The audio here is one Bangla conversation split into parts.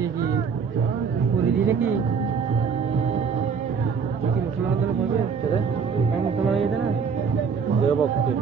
করি কি করি দিলে কি মুসলমানদের বলবে মুসলমান হয়ে না দেবভক্তি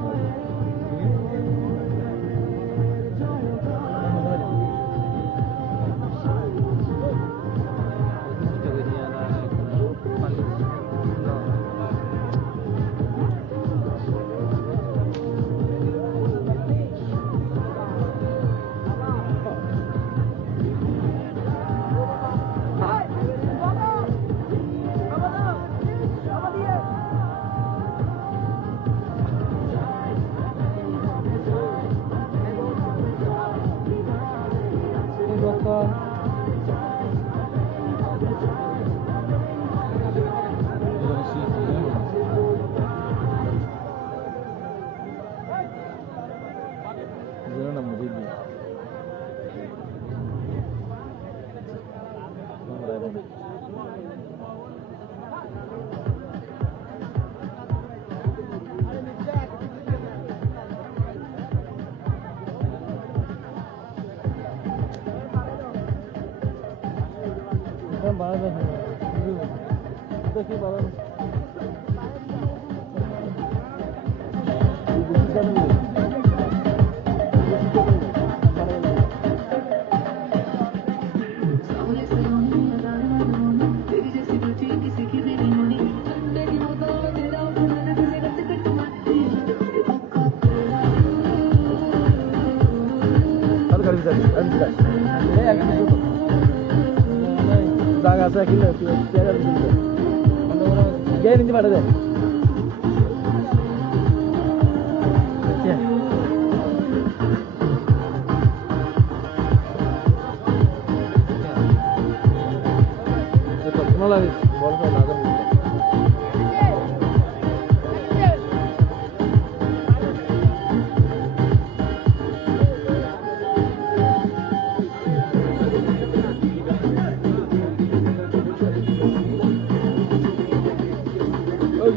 जागा असं किल्लं घ्या नाही पाठवत तुम्हाला बॉल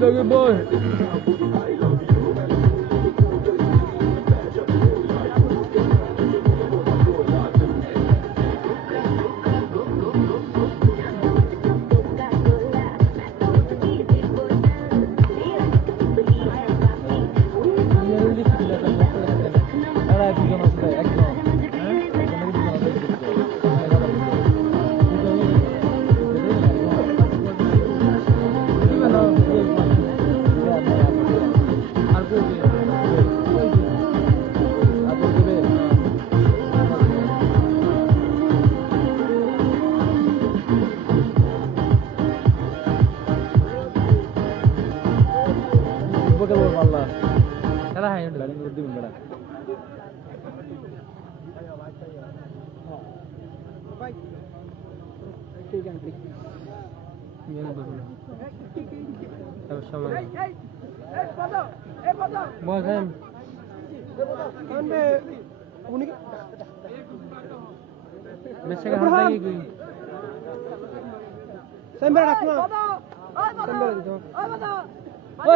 good boy.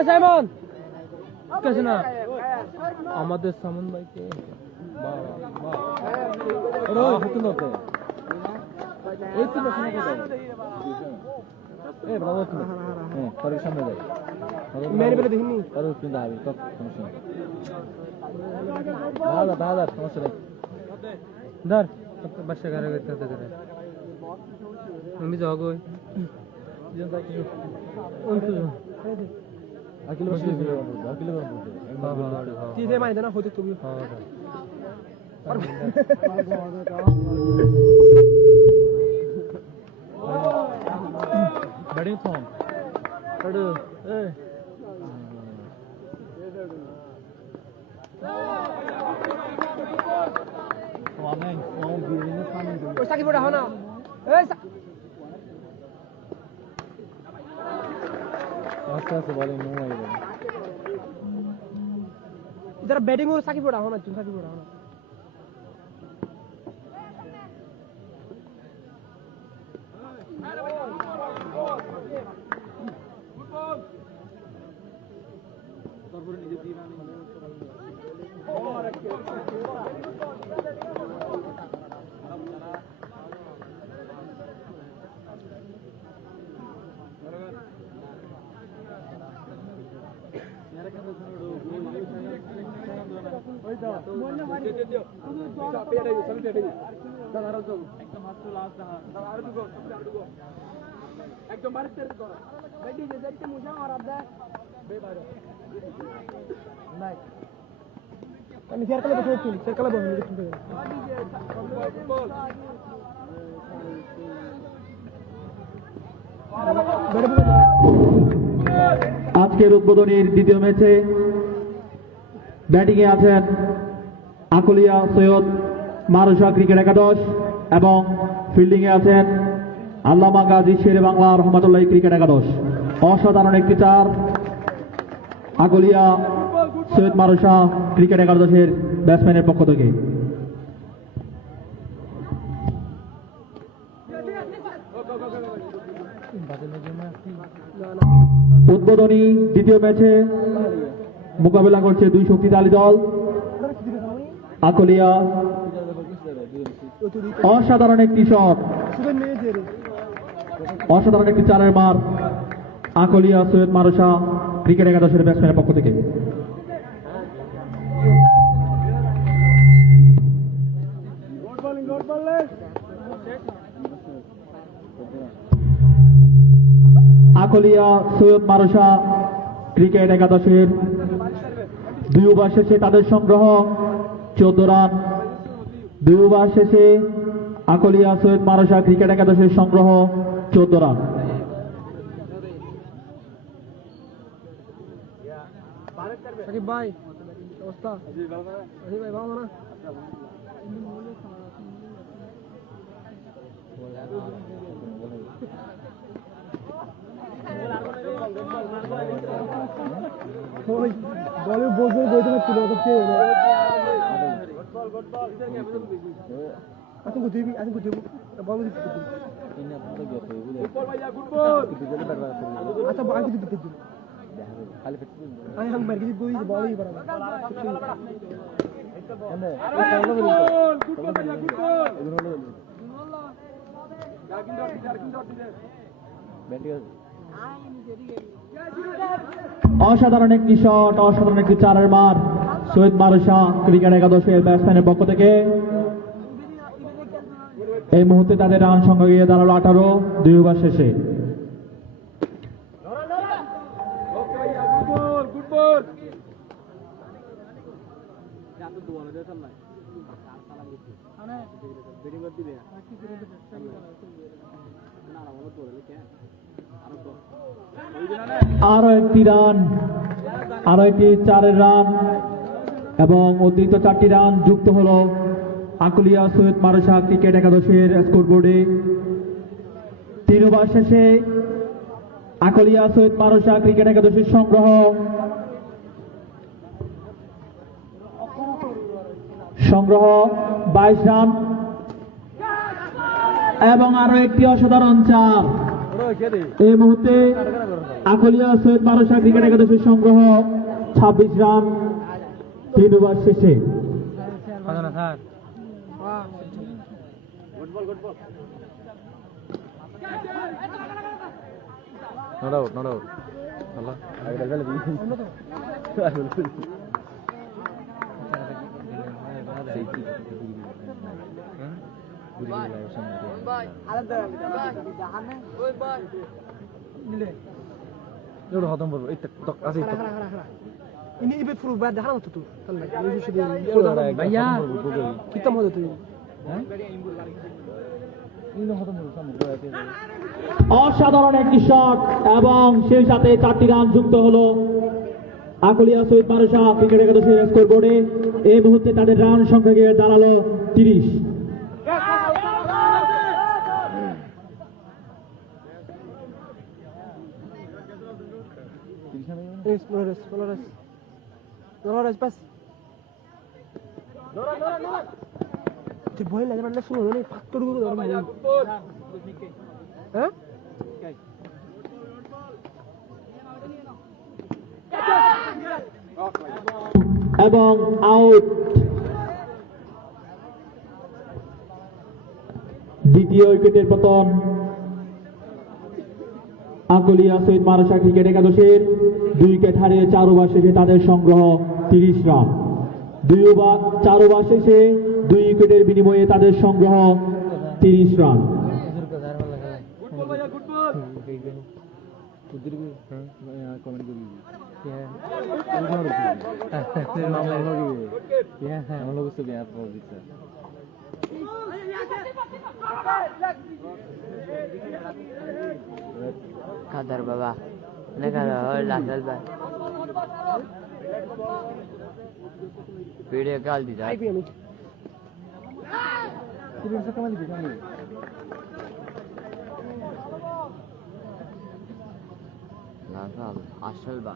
Simon, कैसे ना? আমাদের সামন ভাইকে বাহ বাহ ওরা হতে নতে এই তো বসে না এই ব্রাভো তুমি হ্যাঁ পরে সামনে যাই মেরে বলে দেখিনি পরে কিন্তু আবি তো সমস্যা দাদা দাদা সমস্যা নেই ধর বাসা করে করতে করে আমি যাও গো যেটা কি অন্ত अकेले बस अकेले चीजें मायने ना होते तुम बड़ी फोन कड़ ए वाने फोन बिरने सामने ओ साकी बड़ा हो ना ए आस्ते वाले नो आए इधर बैटिंग और साकी फोड़ा होना साकी फोड़ा होना তারপরে নিজে দিয়ে না আজকের উদ্বোধনীর দ্বিতীয় ম্যাচে ব্যাটিংয়ে আছেন আকুলিয়া সৈয়দ মারুসা ক্রিকেট একাদশ এবং ফিল্ডিংয়ে আছেন আল্লামা গাজী শেরে বাংলা রহমাতুল্লাহ ক্রিকেট একাদশ। অসাধারণ একটি চার আকুলিয়া সৈয়দ মারুসা ক্রিকেট একাদশের ব্যাটসম্যানের পক্ষ থেকে। উদ্বোধনী দ্বিতীয় ম্যাচে মোকাবেলা করছে দুই শক্তিশালী দল। আকুলিয়া অসাধারণ একটি শট, অসাধারণ একটি চারের মার আকুলিয়া সৈয়দ মারুসা ক্রিকেট একাদশের ব্যাটসম্যানের পক্ষ থেকে। আকুলিয়া সৈয়দ মারুসা ক্রিকেট একাদশের দুই ওভার শেষে তাদের সংগ্রহ 14 রান। দুই ওভার শেষে আকুলিয়া সৈয়দ মারুসা ক্রিকেট একাদশের সংগ্রহ 14 রান। ভাই অবস্থা ভাই ভালো না বলে বলতে বইতে পারছিল তো কে আসুন গুটিবি বল দিবি আচ্ছা বাকি দিতে দিবি খালি ফেট আমি हम मर गई कोई बॉल ही बराबर অসাধারণ একটি শট, অসাধারণ একটি চারের মার সৈয়দ মারুসা ক্রিকেট একাদশের ব্যাটসম্যানের পক্ষ থেকে। এই মুহূর্তে তাদের রান সংখ্যা গিয়ে দাঁড়ালো 18 দুই ওভার শেষে। আরো একটি রান, আরো একটি চারের রান এবং অতিরিক্ত 4টি রান যুক্ত হলো আকুলিয়া সৈয়দ মারুসা ক্রিকেট একাদশের স্কোরবোর্ডে। 3 ওভার শেষে আকুলিয়া সৈয়দ মারুসা ক্রিকেট একাদশের সংগ্রহ 22 রান এবং আরো একটি অসাধারণ চার। এই মুহূর্তে আকুলিয়া সৈয়দ মারুসা ক্রিকেট একাদশের সংগ্রহ 26 রান 3 ওভার শেষে। খতম করবো ini ibe furu ba dah tu tu ভাইয়া কিতা মজা তুই অসাধারণ একটি শট এবং সেই সাথে 4টি রান যুক্ত হলো আকুলিয়া সৈয়দ মারুসা ক্রিকেট একাদশের স্কোরবোর্ডে। এই মুহূর্তে তাদের রান সংখ্যা গিয়ে দাঁড়ালো 30। Flores pas. Te voy a llevar la suya, no factor guru dormo. ¿Eh? এবং আউট। দ্বিতীয় উইকেটের পতন আকুলিয়া সৈয়দ মারুসা ক্রিকেট একাদশের 2 উইকেট হারিয়ে 4 ওভার শেষে তাদের সংগ্রহ 30 রান। 4 ওভার শেষে 2 উইকেটের বিনিময়ে তাদের সংগ্রহ 30 run. Kadar baba, ne kadar laksal ba. Video call di da. Laksal, asal ba.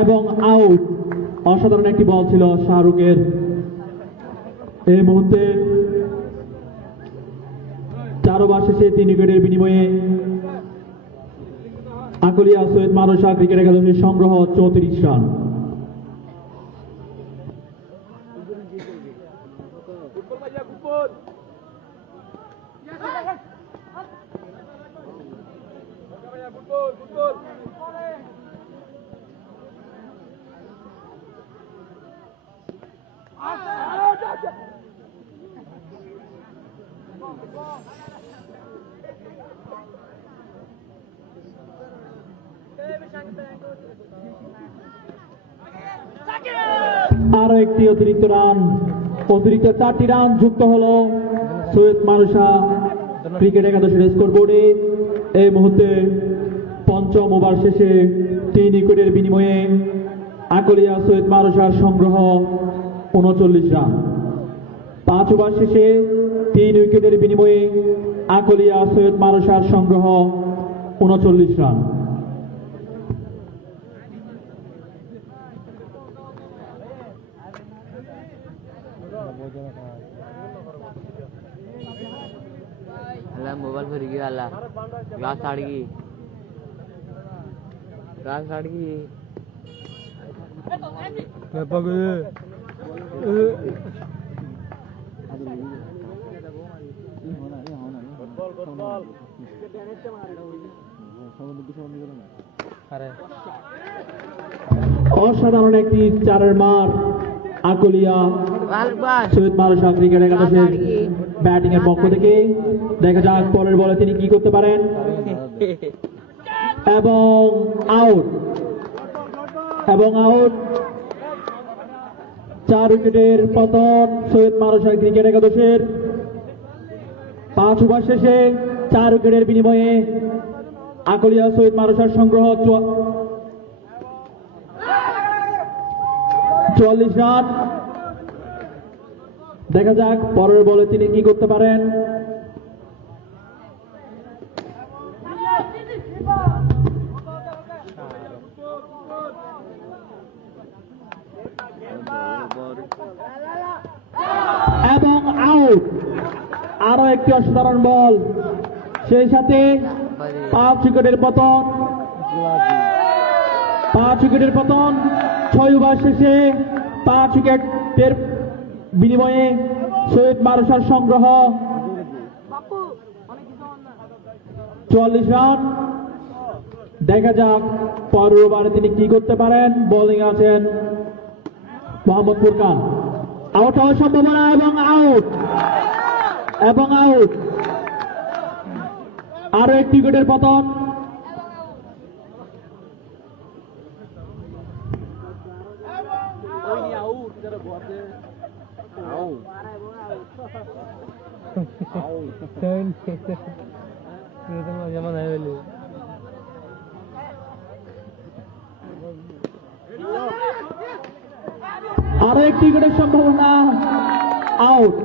এবং আউট। অসাধারণ একটি বল ছিল শাহরুখের। এই মুহূর্তে 4 ওভার শেষে 3 উইকেটের বিনিময়ে আকুলিয়া সৈয়দ মারুশা ক্রিকেট একাদশের সংগ্রহ 34 রান। আরো একটি অতিরিক্ত 4টি রান যুক্ত হলো সৈয়দ মারুশা ক্রিকেট একাদশের স্কোরবোর্ডে। এই মুহূর্তে 5ম ওভার শেষে 3 উইকেটের বিনিময়ে আকুলিয়া সৈয়দ মারুশার সংগ্রহ 39 রান। 5 ওভার শেষে 3 উইকেটের বিনিময়ে আকুলিয়া সৈয়দ মারুশার সংগ্রহ 39 run. Allah mobile phuri gaya Allah. Glass sad gyi. Glass sad gyi. অসাধারণ একটি 4-এর মার আকুলিয়া সৈয়দ মারুশা ক্রিকেট একাদশের ব্যাটিং এর পক্ষ থেকে। দেখা যাক পরের বলে তিনি কি করতে পারেন। এবং আউট। 4 উইকেটের পতন সৈয়দ মারুশা ক্রিকেট একাদশের। 5 ওভার শেষে 4 উইকেটের বিনিময়ে আকুলিয়া সৈয়দ মারুশার সংগ্রহ 44 রান। দেখা যাক পরের বলে তিনি কি করতে পারেন। এবং আউট। আরো একটি অসাধারণ বল, সেই সাথে 5 উইকেটের পতন। 6 ওভার শেষে 5 উইকেটের বিনিময়ে সৈয়দ মারুশার সংগ্রহ 44 রান। দেখা যাক পরের ওভারে তিনি কি করতে পারেন। বোলিং আছেন মোহাম্মদ ফুরকান। আউট হওয়ার সম্ভাবনা এবং আউট। আরো একটি উইকেটের পতন। আরো একটি উইকেটের সম্ভাবনা। আউট।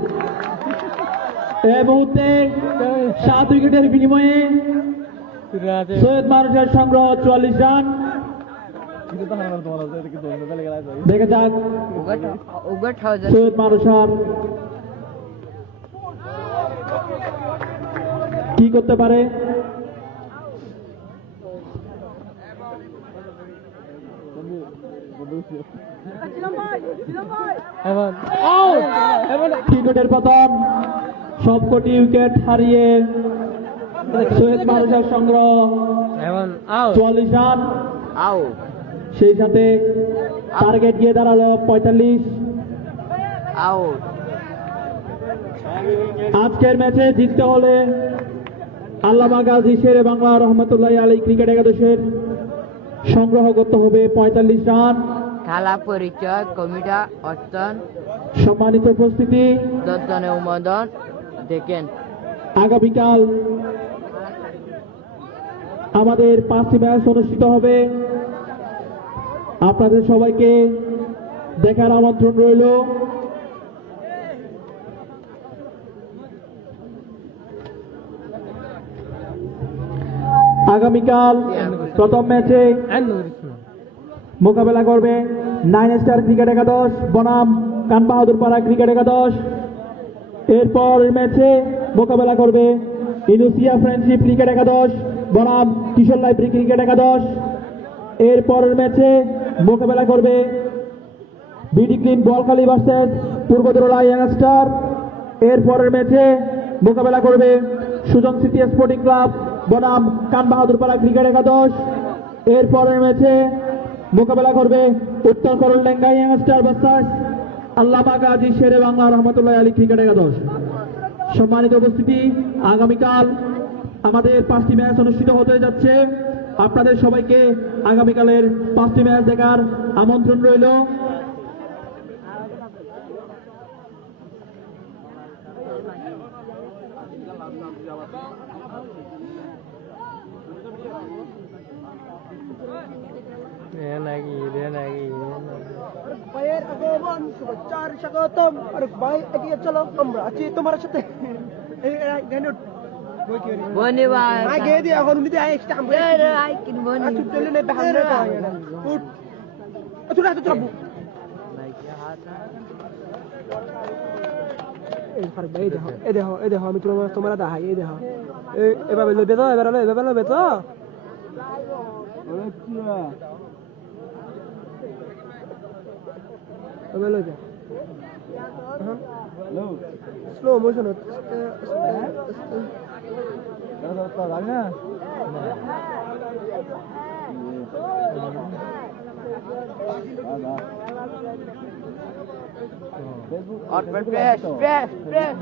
এই মুহূর্তে 7 উইকেটের বিনিময়ে সৈয়দ মারুশার সংগ্রহ 44 রান। দেখা যাক সৈয়দ মারুশার কি করতে পারে। উইকেটের পতন। সবকটি উইকেট হারিয়ে সৈয়দ মারুশাক সংগ্রহ এখন আও 44 রান, আউট সেই সাথে টার্গেট গিয়ে দাঁড়ালো 45। আউট আজকের ম্যাচে জিততে হলে আল্লামা গাজী শেরে বাংলা রহমতুল্লাহ আলী ক্রিকেট একাদশের সংগ্রহ করতে হবে 45 রান। খেলা পরিচয় কমিটা অর্চন সম্মানিত উপস্থিতি, দর্শনে উমদন দেখেন আগামীকাল আমাদের 5টি ম্যাচ অনুষ্ঠিত হবে। আপনাদের সবাইকে দেখার আমন্ত্রণ রইল। আগামীকাল প্রথম ম্যাচে এন্ড নগরিস না মোকাবেলা করবে 9 স্টার ক্রিকেট একাদশ বনাম কান বাহাদুর পাড়া ক্রিকেট একাদশ। এরপর ম্যাচে মোকাবেলা করবে ইনুসিয়া ফ্রেন্ডশিপ ক্রিকেট একাদশ বনাম কিশোর লাইব্রেরি ক্রিকেট একাদশ। এরপরের ম্যাচে মোকাবেলা করবে BD clean Balkhali versus পূর্বদরলা youngster. এরপরের ম্যাচে মোকাবেলা করবে সুজন সিটি স্পোর্টিং ক্লাব বনাম কান বাহাদুর পাড়া ক্রিকেট একাদশ। এরপরের ম্যাচে মোকাবেলা করবে উত্তর করলডাঙ্গা ইয়াংস্টার ভার্সেস আল্লামা গাজী শেরে বাংলা রহমতুল্লাহ আলী ক্রিকেট একাদশ। সম্মানিত উপস্থিতি, আগামীকাল আমাদের 5টি ম্যাচ অনুষ্ঠিত হতে যাচ্ছে। আপনাদের সবাইকে আগামীকালের 5টি ম্যাচ দেখার আমন্ত্রণ রইল। দে নাকি ভাইয়ের আগমন শুভেচ্ছার স্বাগতম। আর ভাই এগিয়ে চলো, আমরা আছি তোমার সাথে। এই গান বনি ভাই আগে দিয়ে এখন উনি দিয়ে একটা আমরা আই কিন বনি আচ্ছা চলে নে বাহার না উঠ আচ্ছা রাত চলো এই ফার ভাই দেখো এই দেখো আমি তোমার দেখাই এই দেখো এভাবে লইবে তো এভাবে লইবে তো এভাবে লইবে স্লো মোশন और फ्रेश फ्रेश फ्रेश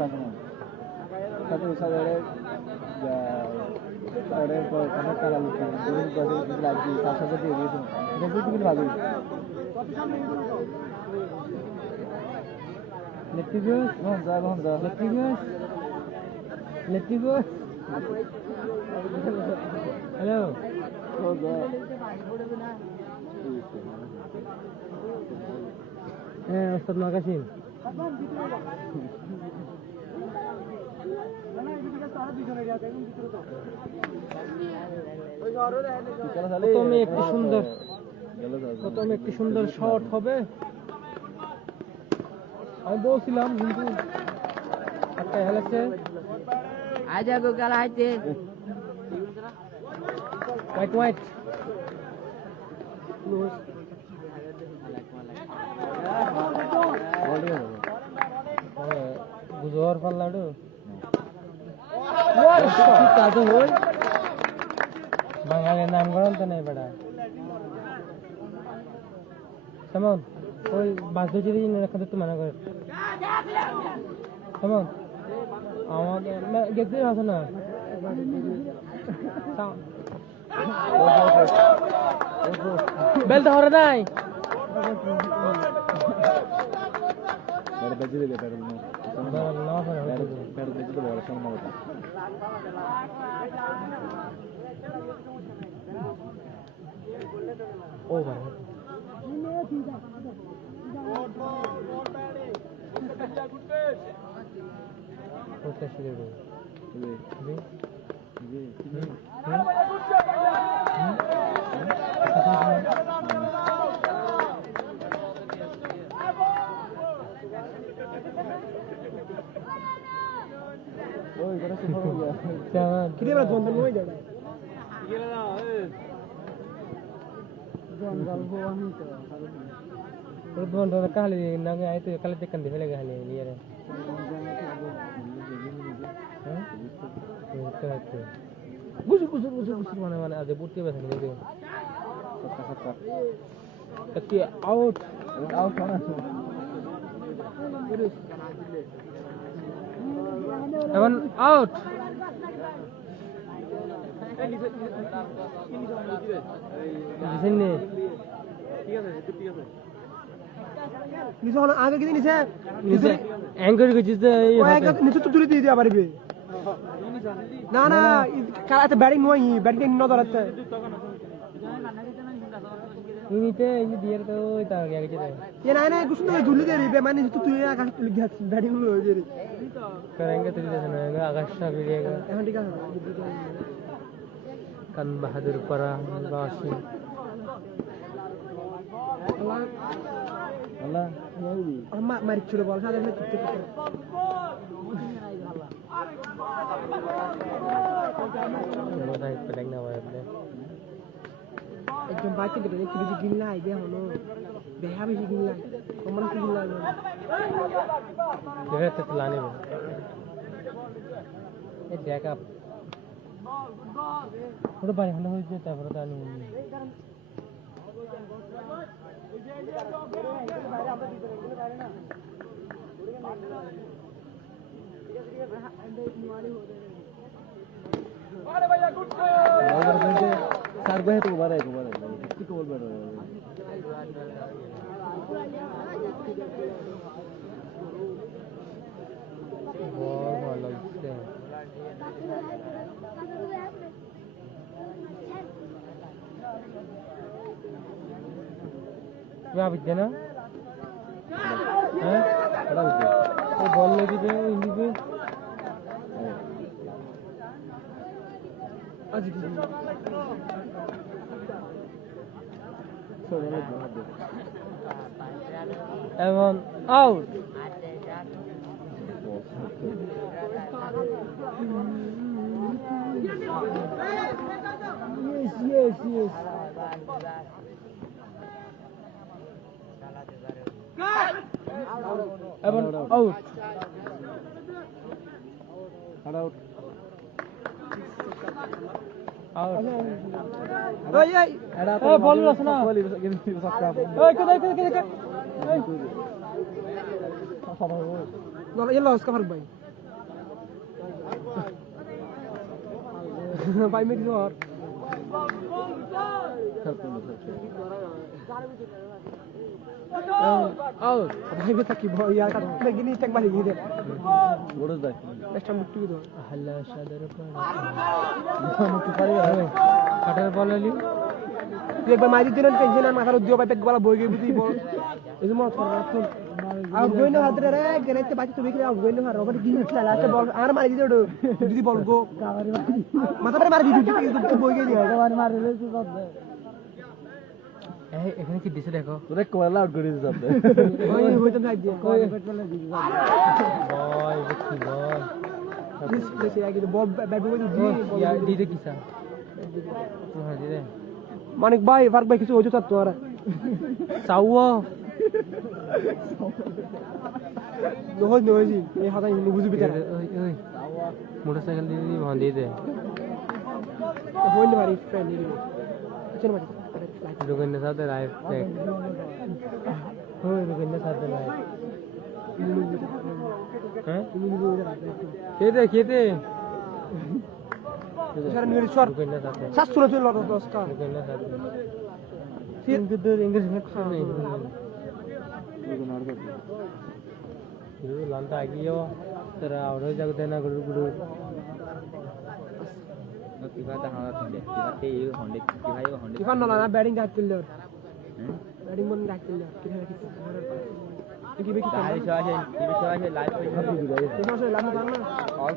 হ্যালো হ্যাঁ ওস্তাদ মাকাসিম প্রথমে একটি সুন্দর শট হবে আমি বলছিলাম কিন্তু একটা হেলেছে आजा को कल आते হোয়াইট হোয়াইট গুজর পাল্লাডু কাজু হই বাঙালির নাম করেন তো নেই বেটা কেমন ওই বাস ধরে রেখা তো মনে করে কেমন আমাদের গেতে আছে না বেলটা হরে নাই ওভার কিরে বড় বন্ধ নই দাদা কালি না আইতে কালি দেখেন দিলে গালি নিয়ে রে বুঝুর মানে আজ বুঝতে পারছেন দেখুন একটি আউট এখন আউট নিচে হলো আগে কি নিচে নিচে অ্যাঙ্গেল গেছিস নিচে তো তুলে দিয়ে দিতে পারবে না না কারাতে ব্যাটিং নয় ব্যাটিং নজর আছে ইনিতে ইনি দিয়ে তো ওই তার আগে গেছে ये ना ना कुछ तो झूले दे रही है मैंने तो तू आकाश तुल गया बैटिंग में हो दे रही करेंगे तो जैसे ना आकाश का वीडियो এখন ঠিক আছে কান বাহাদুর পরা বাসি আল্লাহ আম্মা মারি ছিল বল সাথে में कितने মোটাই পেটাং না হয় আপনি একদম বাকি দেবে একটু বেশি গিল্লা আইডিয়া হলো দেখা বেশি গিল্লা কমন কি গিল্লা দেখে তো লানে এ ব্যাক আপ ওটা বাইরে হলো হইছে তারপরে তো আনি चार गए तो बारे कितनी को बोल बैठ बहुत ভালো লাগছে क्या बिकते ना हैं बड़ा बिकते वो बॉल लगी थे इंडी पे आज की एवन आउट yes एवन आउट आउट आउट ओए ओए ए बॉल रसना बोली गिनती सकता है ओए कदा लो ये लॉस का फर्क भाई भाई में किसी और आउट भाई में तक की बॉल यार का लेकिन नहीं टक मारी दे बोलो जाए नेक्स्ट टाइम मुक्ति दो हल्ला शादर पर मुक्ति पारी काटर बॉल ली তুই একবার মারি দিলেন টেনশন আর মাথার উদ্যোগ পাইপে গলা বই গিয়ে বুঝি বল এই যে মত আর গোইন হাত রে গেনেতে বাকি তুমি কি আর গোইন হাত রবট কি খেলা আছে বল আর মারি দিও যদি বল গো মাথা পরে মারি দিও যদি বই গিয়ে দিও একবার মারি দিলে তুই কত এই এখানে কি দিছে দেখো তোরে কোলা আউট করে দিছ ওই হইতো থাক দিয়ে কই পেট্রোল দিবি বয় বুঝি বয় প্লেস এ আগে বল ব্যাট বই দিও ইয়া দিতে কিসা হ্যাঁ দিতে মানিক ভাই ফারক ভাই কিছু হইতো তো আর চাও নহই নহই এই হাতাই বুঝবি তার ওই ওই মোটরসাইকেল দিয়ে দি ভান দিয়ে দে হইনি মারি ফ্রেন্ড নিবি চল মারি रुकने साथ लाइफ टेक हो रुकने साथ लाइफ हैं खेते सर नियर शॉट रुकने साथ सात सुनो चल लॉट लॉस का रुकने साथ फिर किधर इंग्लिश में नहीं ये लांटा आ गई हो तेरा और जगह देना गुरु गुरु কিভাবে হাওয়া দিলে কিভাবে এই হন্ডে কিভাবে হন্ডে ইফান না না ব্যাটিং কাট করলে ব্যাটিং মন কাট করলে কিভাবে কি বেকি কাট এই বিষয়ে লাইভ করে দিবি গাইস এই সমস্যা লাভ না না और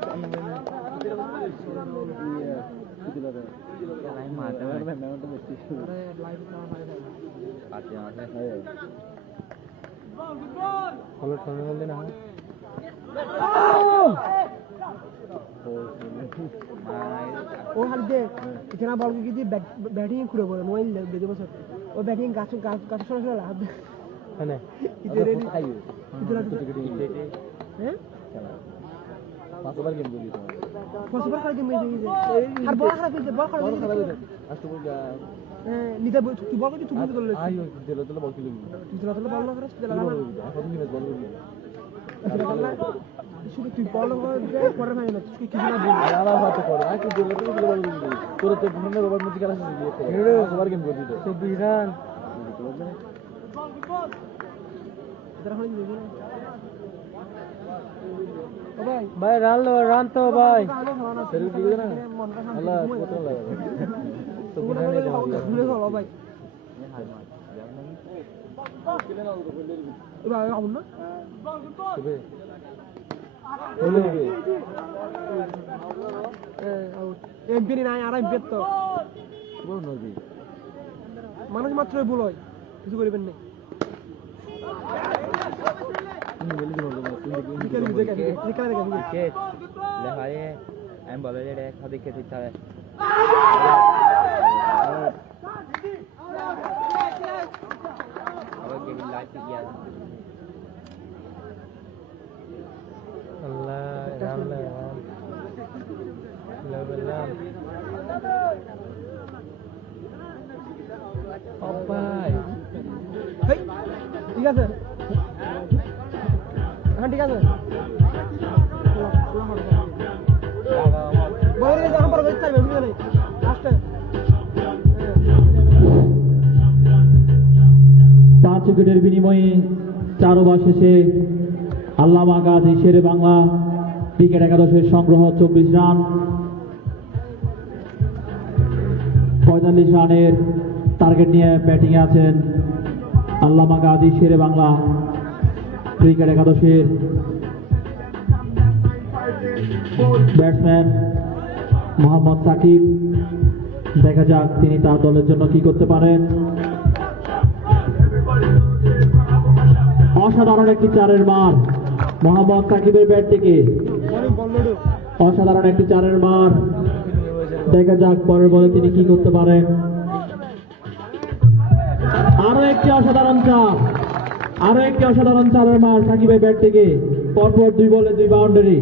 लाइन मारते हैं मैं तो बेटी अरे लाइव का फायदा आते हैं फॉलो करने देना है ও হাল দে ইতনা বল কি দি ব্যাটিং খুঁড়ে বলে মোবাইল দে দেবো স্যার ও ব্যাটিং গাছ সরে লাভ है ना ইতে রেডি इतना तो टिकट হ্যাঁ चला 5 बार गेम बोली तो পসিবল করে গেম গেছে আর বল খারাপ হয়েছে বল খারাপ হয়েছে আজকে বললা নিতে তুই বল তুই বুঝতে পারলি আইও দিল দিল বল কিলো তুই তো বল না করে তুই লাগা এখন দিন বল করবি শুধু তুই বল করে পরে ভাই না তুই কিছু না দিবি আলাদা ভাত করে না কি দিল দিল বল করবি তোর তো বিভিন্ন রোবট মধ্যে খেলা শুরু দিয়ে সবার গেম করে দিতে 24 রান যারা হইনি দিবি ও ভাই ভাই রান তো ভাই শরীর দিবে না আল্লাহ কত লাগে তো বিনা নিয়ে যাও ভুলে গেল ভাই এবার আউন না তবে বলে দিবে আউট এমপি নাই আর এমপি তো বল নবী মানুষ মাত্রই ভুল হয় কিছু করিবেন না তুমি বলে দিও ক্রিকেট লেখায়ে আমি বলে রে খাদি খেতে চায় আবার গেম লাইফ গিয়া আল্লাহ রান লেভেল ও ভাই হেই ঠিক আছে হ্যাঁ ঠিক আছে বল রে যখন পর করতে চাইবে বুঝলি না লাস্টে 5 উইকেটের বিনিময়ে 4 ওভার শেষে আল্লামা গাজী শেরে বাংলা ক্রিকেট একাদশের সংগ্রহ 24 রান 45 রানের টার্গেট নিয়ে ব্যাটিংয়ে আছেন আল্লামা গাজী শেরে বাংলা ক্রিকেট একাদশের ব্যাটসম্যান মোহাম্মদ সাকিব। দেখা যাক তিনি তার দলের জন্য কি করতে পারেন। অসাধারণ একটি চারের মার মোহাম্মদ সাকিবের ব্যাট থেকে, অসাধারণ একটি চারের মার। দেখা যাক পরের বলে তিনি কি করতে পারেন। আরো একটি অসাধারণ চার, আরো একটি অসাধারণ চারের মার সাকিবের ব্যাট থেকে। পরপর 2 বলে 2 বাউন্ডারি।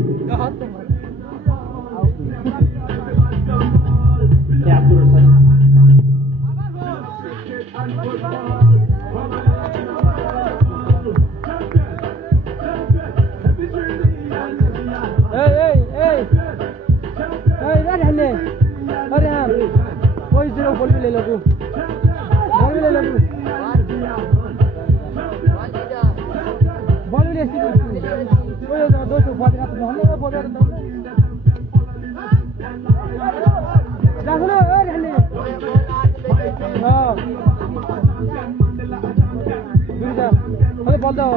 বল দাও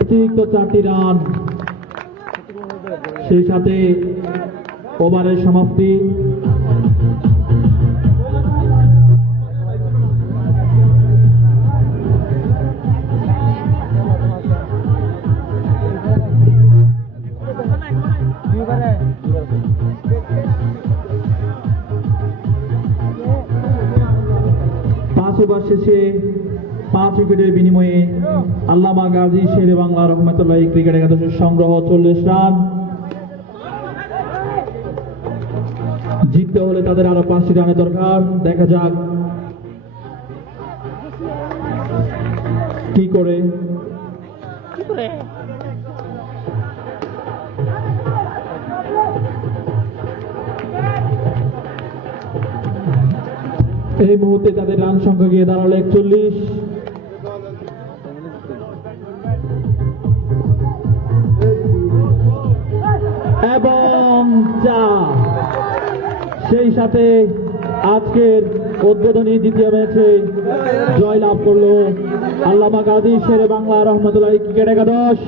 অতিরিক্ত 4টি রান, সেই সাথে ওভারের সমাপ্তি। ওভার শেষে 5 উইকেটের বিনিময়ে আল্লামা গাজী শেরে বাংলা রহমতুল্লাহ ক্রিকেট একাদশের সংগ্রহ 40 রান। জিততে হলে তাদের আরো 5টি রানের দরকার। দেখা যাক কি করে। এই মুহূর্তে তাদের রান সংখ্যা গিয়ে দাঁড়ালো 41। এবং সেই সাথে আজকের উদ্বোধনী দ্বিতীয় ম্যাচে জয়লাভ করলো আল্লামা গাজী শেরে বাংলা রহমতুল্লাহ ক্রিকেট একাদশ।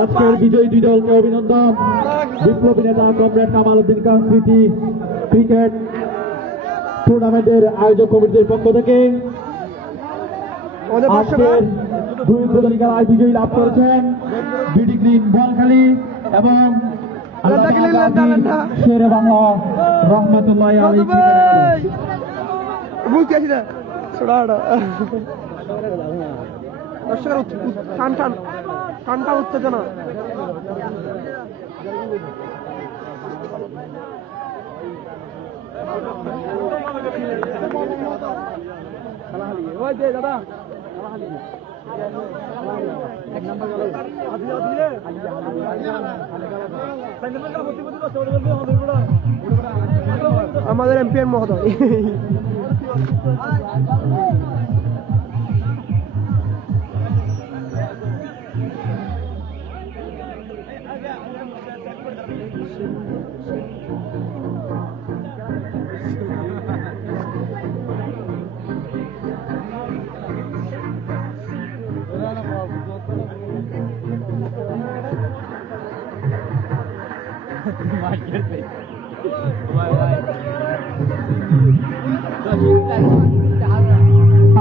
আজকের বিজয়ী 2 দলকে অভিনন্দন। বিপ্লবী নেতা কমরেড কামাল উদ্দিন খান স্মৃতি ক্রিকেট টুর্নামেন্টের আয়োজক কমিটির পক্ষ থেকে আমাদের আজকের বর্ষবার দুই প্রধান খেলায় বিজয়ী লাভ করেছেন বিডি গ্রিন বলখালী এবং শেরে বাংলা রহমতুল্লাহ আলী বলতে আসি না ছোড়া দর্শকের টান টান টান টান উত্তেজনা ওই দে দাদা আমাদের এমপিএন মহোদয়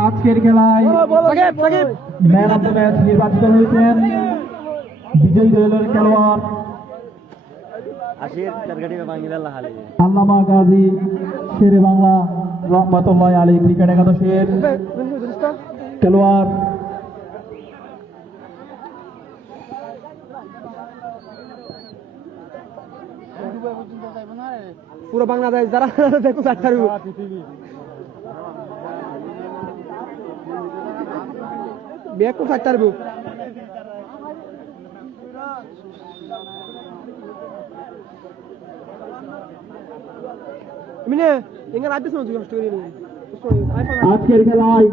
আজকের খেলায় ম্যান অব দ্য ম্যাচ নির্বাচিত হয়েছেন বিজয়ী দলের খেলোয়াড় আল্লামা গাজী শেরে বাংলা রহমতুল্লাহ আলী ক্রিকেট একাদশের খেলোয়াড় পুরো বাংলাদেশ যারা দেখো চারটার ব্যাগ কোন চারটার আজকের খেলায়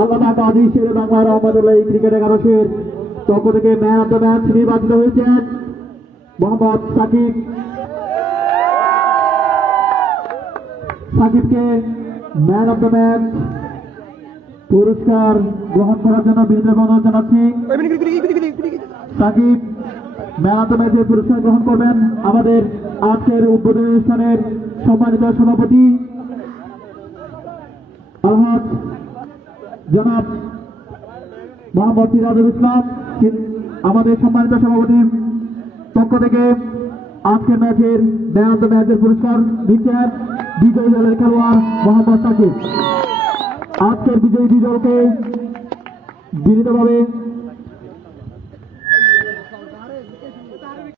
আল্লামা গাজী শেরে বাংলা রহমতুল্লাহ ক্রিকেট একাদশের পক্ষ থেকে ম্যান অব দ্য ম্যাচ নির্বাচিত হয়েছেন মোহাম্মদ সাকিব। সাকিবকে ম্যান অব দ্য ম্যাচ পুরস্কার গ্রহণ করার জন্য বিনীত অনুরোধ জানাচ্ছি। সাকিব ম্যান অব দ্য ম্যাচের পুরস্কার গ্রহণ করবেন আমাদের আজকের উদ্বোধনী অনুষ্ঠানের সম্মানিত সভাপতি আলহাজ জনাব মোহাম্মদ সিরাজুল ইসলাম। আমাদের সম্মানিত সভাপতির পক্ষ থেকে আজকের ম্যাচের ম্যান অব দ্য ম্যাচের পুরস্কার দিচ্ছেন বিজয়ী দলের খেলোয়াড় মোহাম্মদ সাকিব। আজকের বিজয়ী দলকে বিনীতভাবে